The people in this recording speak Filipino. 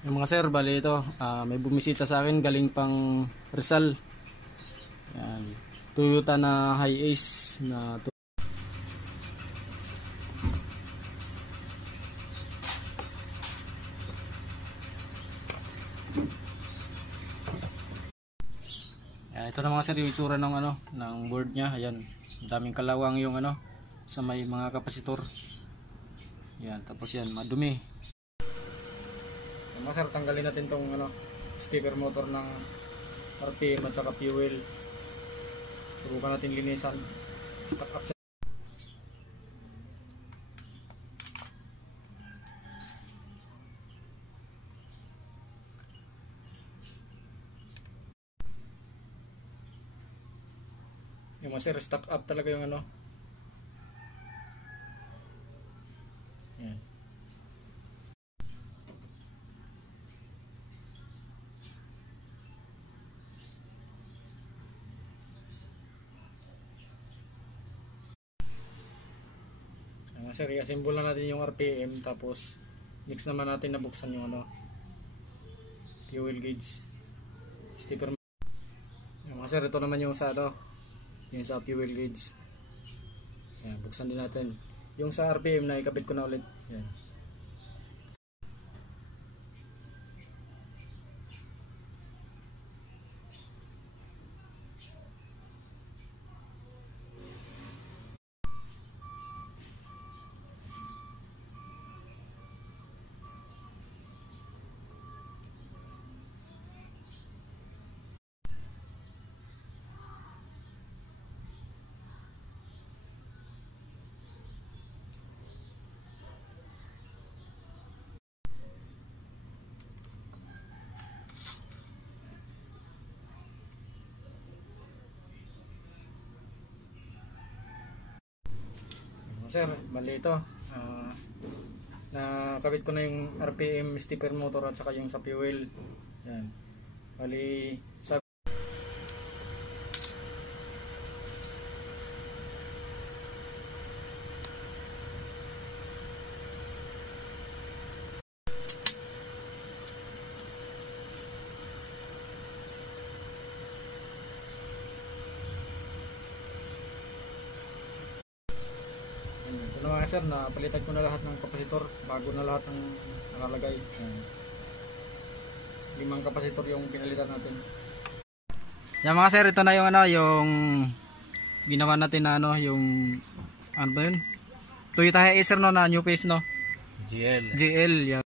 Yung mga sir, bali ito, may bumisita sa akin galing pang Rizal. Yan. Toyota na Hi-Ace na yan, ito na mga sir yung itsura ng ng board niya. Ayan, daming kalawang yung sa may mga kapasitor. Yan, tapos yan, madumi. Mga sir, tanggalin natin tong stepper motor ng RPM at saka fuel. Subukan natin linisan. Stock up. Yung mga sir, stock up talaga yung Yan. Mga sir, i-assemble na natin yung RPM, tapos mix naman natin na buksan yung fuel gauge stepper. Mga sir, ito naman yung sa yung sa fuel gauge. Yan, buksan din natin. Yung sa RPM na ikabit ko na ulit. Yan. Sir, bali ito, nakabit ko na yung RPM stepper motor at saka yung sa fuel. Yan. Bali sabi ito na mga sir, napalitan ko na lahat ng kapasitor, bago na lahat ng nakalagay. 5 kapasitor yung pinalitan natin. Sa mga sir, ito na yung yung ginawa natin na yung ano ba yun? Toyota Hi-Ace na new face GL. GL yan.